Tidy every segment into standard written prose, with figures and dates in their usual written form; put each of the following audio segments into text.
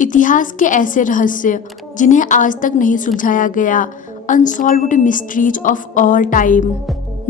इतिहास के ऐसे रहस्य जिन्हें आज तक नहीं सुलझाया गया। Unsolved mysteries of all time.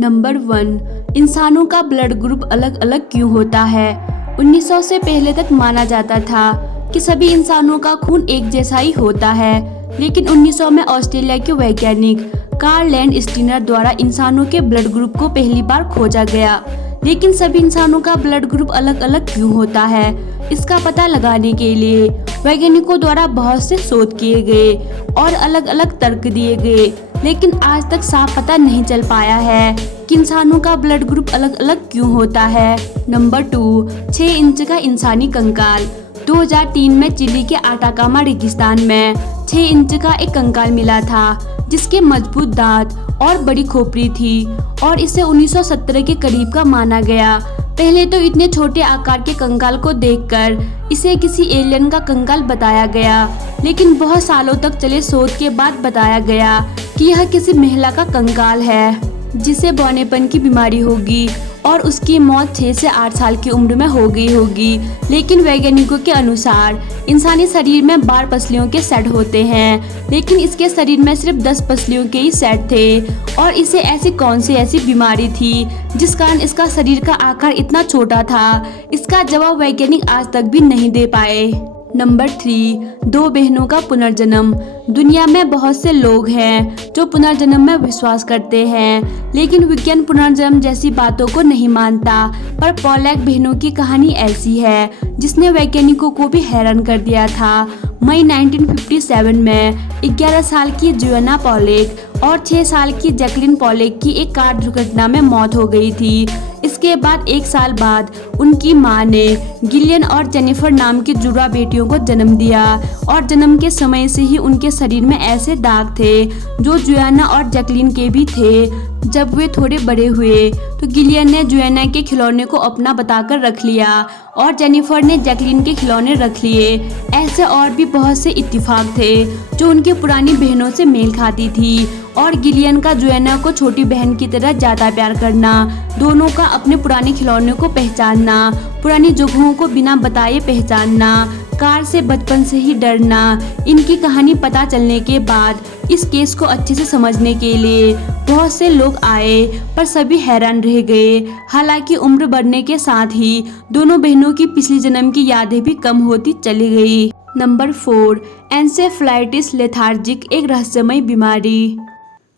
Number 1, इंसानों का ब्लड ग्रुप अलग अलग क्यों होता है। 1900 से पहले तक माना जाता था कि सभी इंसानों का खून एक जैसा ही होता है, लेकिन 1900 में ऑस्ट्रेलिया के वैज्ञानिक कार्ल लैंडस्टीनर द्वारा इंसानों के ब्लड ग्रुप को पहली बार खोजा गया। लेकिन सभी इंसानों का ब्लड ग्रुप अलग अलग क्यों होता है, इसका पता लगाने के लिए वैज्ञानिकों द्वारा बहुत से शोध किए गए और अलग अलग तर्क दिए गए, लेकिन आज तक साफ पता नहीं चल पाया है कि इंसानों का ब्लड ग्रुप अलग अलग क्यों होता है। नंबर 2, 6 इंच का इंसानी कंकाल। 2003 में चिली के आटाकामा रेगिस्तान में 6 इंच का एक कंकाल मिला था, जिसके मजबूत दांत और बड़ी खोपड़ी थी और इसे 1970 के करीब का माना गया। पहले तो इतने छोटे आकार के कंकाल को देखकर इसे किसी एलियन का कंकाल बताया गया, लेकिन बहुत सालों तक चले शोध के बाद बताया गया कि यह किसी महिला का कंकाल है जिसे बौनेपन की बीमारी होगी और उसकी मौत 6 से 8 साल की उम्र में हो गई होगी। लेकिन वैज्ञानिकों के अनुसार इंसानी शरीर में 12 पसलियों के सेट होते हैं, लेकिन इसके शरीर में सिर्फ 10 पसलियों के ही सेट थे। और इसे ऐसी कौन सी ऐसी बीमारी थी जिस कारण इसका शरीर का आकार इतना छोटा था, इसका जवाब वैज्ञानिक आज तक भी नहीं दे पाए। नंबर 3, 2 बहनों का पुनर्जन्म। दुनिया में बहुत से लोग हैं जो पुनर्जन्म में विश्वास करते हैं, लेकिन विज्ञान पुनर्जन्म जैसी बातों को नहीं मानता। पर पॉलेक बहनों की कहानी ऐसी है जिसने वैज्ञानिकों को भी हैरान कर दिया था। मई 1957 में 11 साल की जोएना पॉलेक और 6 साल की जैकलिन पॉलेक की एक कार दुर्घटना में मौत हो गई थी। इसके बाद 1 साल बाद उनकी मां ने गिलियन और जेनिफर नाम की जुड़वा बेटियों को जन्म दिया और जन्म के समय से ही उनके शरीर में ऐसे दाग थे जो जोएना और जैकलिन के भी थे। जब वे थोड़े बड़े हुए तो गिलियन ने जोएना के खिलौने को अपना बताकर रख लिया और जेनिफर ने जैकलिन के खिलौने रख लिए। ऐसे और भी बहुत से इत्तेफाक थे जो उनकी पुरानी बहनों से मेल खाती थी और गिलियन का जोएना को छोटी बहन की तरह ज्यादा प्यार करना, दोनों का अपने पुराने खिलौने को पहचानना, पुरानी जगहों को बिना बताए पहचानना, कार से बचपन से ही डरना। इनकी कहानी पता चलने के बाद इस केस को अच्छे से समझने के लिए बहुत से लोग आए, पर सभी हैरान रह गए। हालांकि उम्र बढ़ने के साथ ही दोनों बहनों की पिछली जन्म की यादें भी कम होती चली गई। नंबर 4, एन्सेफेलाइटिस लेथार्जिक, एक रहस्यमय बीमारी।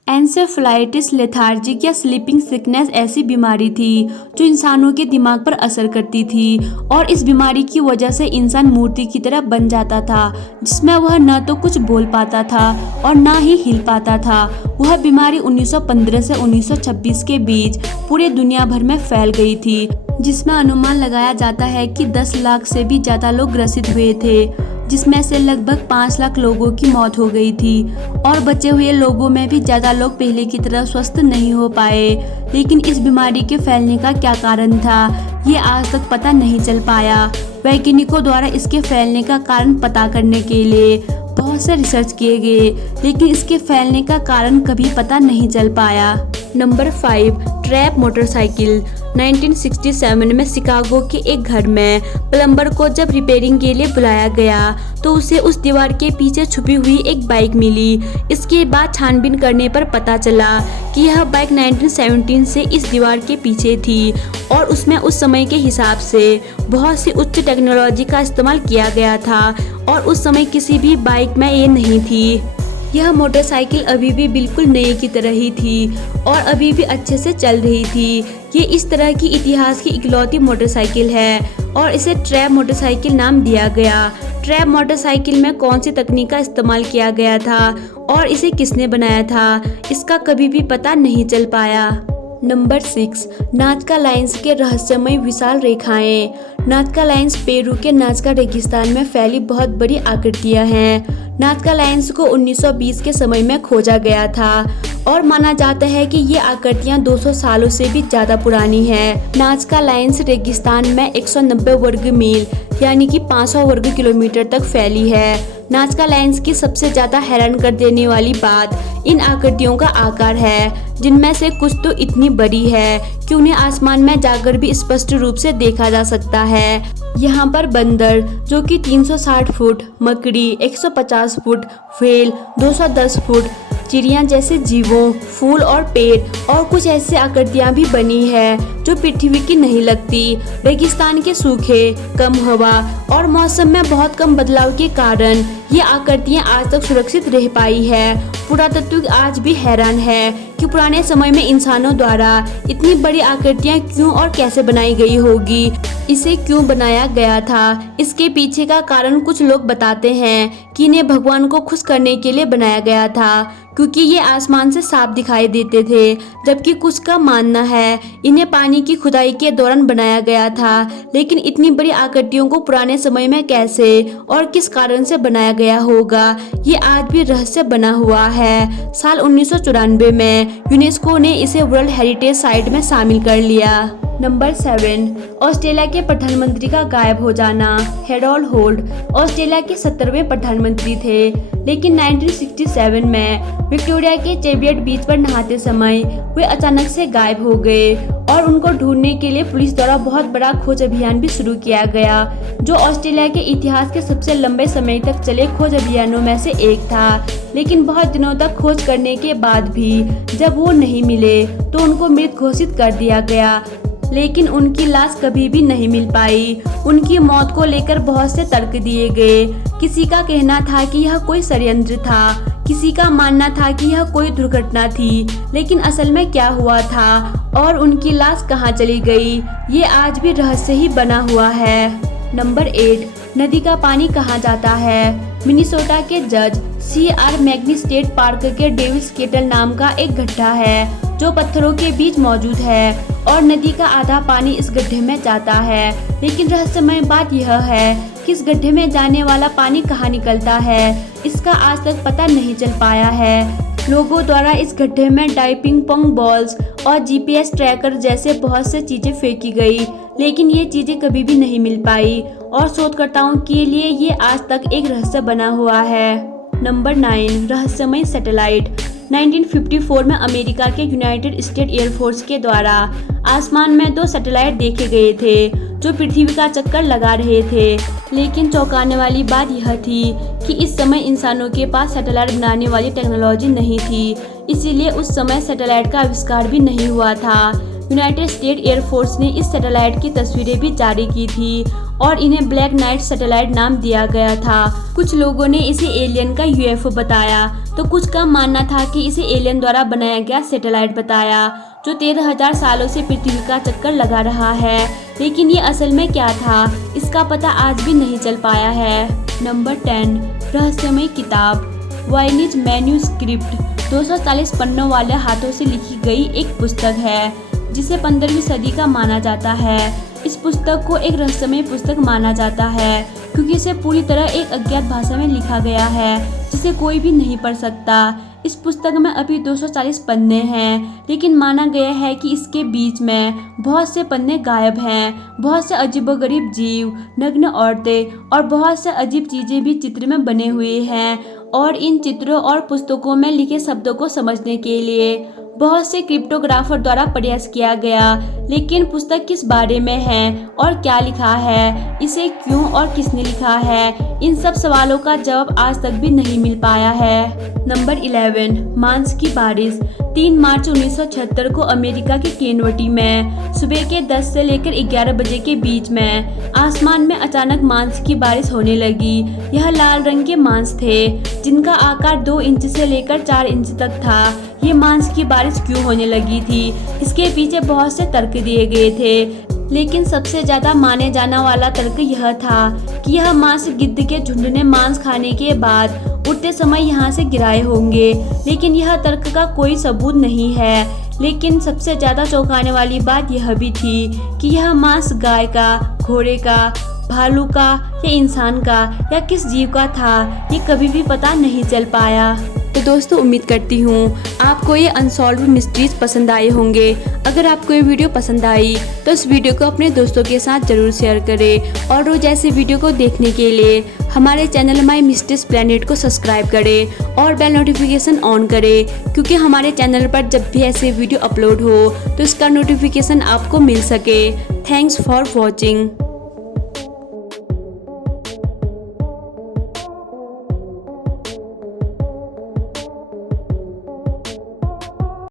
एन्सेफेलाइटिस लेथार्जिक या स्लीपिंग सिकनेस ऐसी बीमारी थी जो इंसानों के दिमाग पर असर करती थी और इस बीमारी की वजह से इंसान मूर्ति की तरह बन जाता था, जिसमें वह न तो कुछ बोल पाता था और न ही हिल पाता था। वह बीमारी 1915 से 1926 के बीच पूरे दुनिया भर में फैल गई थी, जिसमें अनुमान लगाया जाता है कि 10 लाख से भी ज्यादा लोग ग्रसित हुए थे, जिसमें से लगभग 5 लाख लोगों की मौत हो गई थी और बचे हुए लोगों में भी ज्यादा लोग पहले की तरह स्वस्थ नहीं हो पाए। लेकिन इस बीमारी के फैलने का क्या कारण था, ये आज तक पता नहीं चल पाया। वैज्ञानिकों द्वारा इसके फैलने का कारण पता करने के लिए बहुत से रिसर्च किए गए, लेकिन इसके फैलने का कारण कभी पता नहीं चल पाया। Number 5, trap motorcycle. 1967 में शिकागो के एक घर में प्लम्बर को जब रिपेयरिंग के लिए बुलाया गया तो उसे उस दीवार के पीछे छुपी हुई एक बाइक मिली। इसके बाद छानबीन करने पर पता चला कि यह बाइक 1917 से इस दीवार के पीछे थी और उसमें उस समय के हिसाब से बहुत सी उच्च टेक्नोलॉजी का इस्तेमाल किया गया था और उस समय किसी भी बाइक में ये नहीं थी। यह मोटरसाइकिल अभी भी बिल्कुल नए की तरह ही थी और अभी भी अच्छे से चल रही थी। ये इस तरह की इतिहास की इकलौती मोटरसाइकिल है और इसे ट्रैप मोटरसाइकिल नाम दिया गया। ट्रैप मोटरसाइकिल में कौन सी तकनीक का इस्तेमाल किया गया था और इसे किसने बनाया था, इसका कभी भी पता नहीं चल पाया। नंबर 6, नाज़का लाइन्स के रहस्यमय विशाल रेखाएं। नाज़का लाइन्स पेरू के नाज़का रेगिस्तान में फैली बहुत बड़ी आकृतियां हैं। नाज़का लाइन्स को 1920 के समय में खोजा गया था और माना जाता है कि ये आकृतियां 200 सालों से भी ज्यादा पुरानी है। नाज़का लाइन्स रेगिस्तान में 190 वर्ग मील यानी कि 500 वर्ग किलोमीटर तक फैली है। नाज़का लाइन्स की सबसे ज्यादा हैरान कर देने वाली बात इन आकृतियों का आकार है, जिनमें से कुछ तो इतनी बड़ी है कि उन्हें आसमान में जाकर भी स्पष्ट रूप से देखा जा सकता है। यहाँ पर बंदर जो कि 360 फुट, मकड़ी 150 फुट, व्हेल 210 फुट, चिड़िया जैसे जीवों, फूल और पेड़ और कुछ ऐसी आकृतियां भी बनी है जो पृथ्वी की नहीं लगती। रेगिस्तान के सूखे, कम हवा और मौसम में बहुत कम बदलाव के कारण ये आकृतियां आज तक सुरक्षित रह पाई है। पुरातत्व आज भी हैरान है कि पुराने समय में इंसानों द्वारा इतनी बड़ी आकृतियां क्यों और कैसे बनाई गई होगी, इसे क्यों बनाया गया था। इसके पीछे का कारण कुछ लोग बताते हैं कि इन्हें भगवान को खुश करने के लिए बनाया गया था, क्योंकि ये आसमान से साफ दिखाई देते थे, जबकि कुछ का मानना है इन्हें पानी की खुदाई के दौरान बनाया गया था। लेकिन इतनी बड़ी आकृतियों को पुराने समय में कैसे और किस कारण से बनाया गया होगा, ये आज भी रहस्य बना हुआ है। साल 1994 में यूनेस्को ने इसे वर्ल्ड हेरिटेज साइट में शामिल कर लिया। नंबर 7, ऑस्ट्रेलिया के प्रधानमंत्री का गायब हो जाना। हेरोल्ड होल्ट ऑस्ट्रेलिया के 17वें प्रधानमंत्री थे, लेकिन 1967 में विक्टोरिया के चेवियट बीच पर नहाते समय वे अचानक से गायब हो गए और उनको ढूंढने के लिए पुलिस द्वारा बहुत बड़ा खोज अभियान भी शुरू किया गया, जो ऑस्ट्रेलिया के इतिहास के सबसे लंबे समय तक चले खोज अभियानों में से एक था। लेकिन बहुत दिनों तक खोज करने के बाद भी जब वो नहीं मिले तो उनको मृत घोषित कर दिया गया, लेकिन उनकी लाश कभी भी नहीं मिल पाई। उनकी मौत को लेकर बहुत से तर्क दिए गए। किसी का कहना था कि यह कोई षड्यंत्र था, किसी का मानना था कि यह कोई दुर्घटना थी, लेकिन असल में क्या हुआ था और उनकी लाश कहां चली गई, ये आज भी रहस्य ही बना हुआ है। नंबर 8, नदी का पानी कहां जाता है। मिनीसोटा के जज CR मैग्नी स्टेट पार्क के डेविस केटल नाम का एक गड्ढा है जो पत्थरों के बीच मौजूद है और नदी का आधा पानी इस गड्ढे में जाता है। लेकिन रहस्यमय बात यह है कि इस गड्ढे में जाने वाला पानी कहाँ निकलता है, इसका आज तक पता नहीं चल पाया है। लोगों द्वारा इस गड्ढे में डाइपिंग पोंग बॉल्स और GPS ट्रैकर जैसे बहुत से चीजें फेंकी गई, लेकिन ये चीजें कभी भी नहीं मिल पाई और शोधकर्ताओं के लिए ये आज तक एक रहस्य बना हुआ है। नंबर 9, रहस्यमय सैटेलाइट। 1954 में अमेरिका के यूनाइटेड स्टेट एयरफोर्स के द्वारा आसमान में 2 सैटेलाइट देखे गए थे जो पृथ्वी का चक्कर लगा रहे थे। लेकिन चौंकाने वाली बात यह थी कि इस समय इंसानों के पास सैटेलाइट बनाने वाली टेक्नोलॉजी नहीं थी, इसीलिए उस समय सैटेलाइट का आविष्कार भी नहीं हुआ था। यूनाइटेड स्टेट एयरफोर्स ने इस सैटेलाइट की तस्वीरें भी जारी की थी और इन्हें ब्लैक नाइट सैटेलाइट नाम दिया गया था। कुछ लोगों ने इसे एलियन का UFO बताया, तो कुछ का मानना था कि इसे एलियन द्वारा बनाया गया सैटेलाइट बताया, जो 13,000 सालों से पृथ्वी का चक्कर लगा रहा है। लेकिन ये असल में क्या था, इसका पता आज भी नहीं चल पाया है। नंबर 10, रहस्यमय किताब। वाइनिज मैन्यूस्क्रिप्ट 240 पन्नों वाले हाथों से लिखी गई एक पुस्तक है, जिसे 15वीं सदी का माना जाता है। इस पुस्तक को एक रहस्यमय पुस्तक माना जाता है क्योंकि इसे पूरी तरह एक अज्ञात भाषा में लिखा गया है, जिसे कोई भी नहीं पढ़ सकता। इस पुस्तक में अभी 240 पन्ने हैं, लेकिन माना गया है कि इसके बीच में बहुत से पन्ने गायब हैं। बहुत से अजीबोगरीब जीव, नग्न औरतें और बहुत से अजीब चीजें भी चित्र में बने हुए हैं और इन चित्रों और पुस्तकों में लिखे शब्दों को समझने के लिए बहुत से क्रिप्टोग्राफर द्वारा प्रयास किया गया, लेकिन पुस्तक किस बारे में है और क्या लिखा है, इसे क्यों और किसने लिखा है, इन सब सवालों का जवाब आज तक भी नहीं मिल पाया है। नंबर 11, मांस की बारिश। 3 मार्च 1976 को अमेरिका के केनवटी में सुबह के 10 से लेकर 11 बजे के बीच में आसमान में अचानक मांस की बारिश होने लगी। यह लाल रंग के मांस थे जिनका आकार 2 इंच से लेकर 4 इंच तक था। ये मांस की बारिश क्यों होने लगी थी, इसके पीछे बहुत से तर्क दिए गए थे, लेकिन सबसे ज्यादा माने जाने वाला तर्क यह था कि यह मांस गिद्ध के झुंड ने मांस खाने के बाद उड़ते समय यहाँ से गिराए होंगे, लेकिन यह तर्क का कोई सबूत नहीं है। लेकिन सबसे ज्यादा चौंकाने वाली बात यह भी थी कि यह मांस गाय का, घोड़े का, भालू का या इंसान का या किस जीव का था, ये कभी भी पता नहीं चल पाया। तो दोस्तों उम्मीद करती हूँ आपको ये अनसॉल्व मिस्ट्रीज पसंद आए होंगे। अगर आपको ये वीडियो पसंद आई तो इस वीडियो को अपने दोस्तों के साथ ज़रूर शेयर करें और रोज ऐसे वीडियो को देखने के लिए हमारे चैनल माई मिस्ट्रीज प्लेनेट को सब्सक्राइब करें और बेल नोटिफिकेशन ऑन करें, क्योंकि हमारे चैनल पर जब भी ऐसे वीडियो अपलोड हो तो इसका नोटिफिकेशन आपको मिल सके। Thanks for watching.